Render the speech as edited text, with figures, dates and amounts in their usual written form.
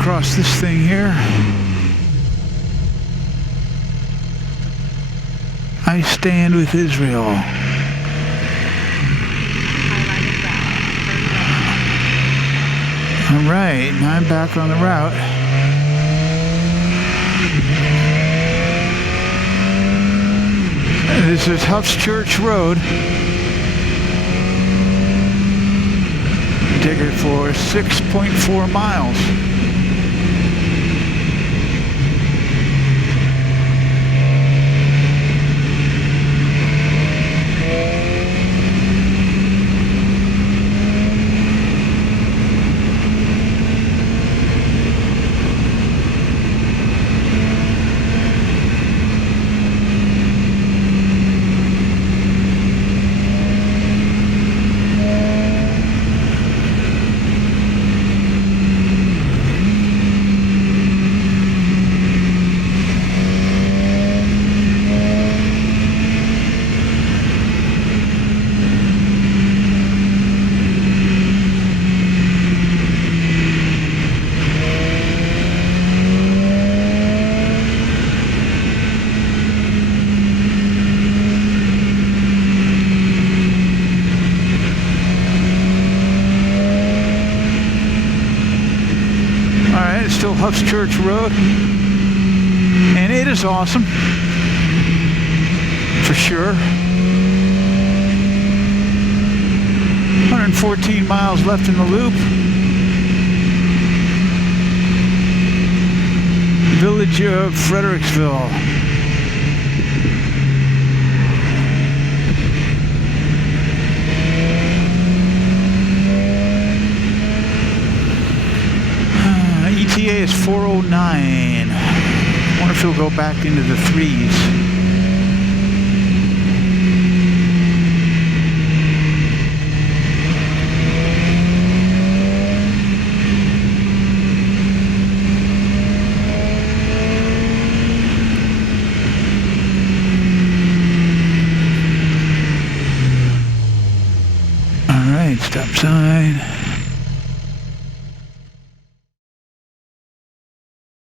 across this thing here. I stand with Israel. All right, now I'm back on the route. This is Huff's Church Road. Take it for 6.4 miles. Still Huff's Church Road, and it is awesome for sure. 114 miles left in the loop. Village of Fredericksville. ETA is 4:09. Wonder if he'll go back into the threes. All right, stop sign.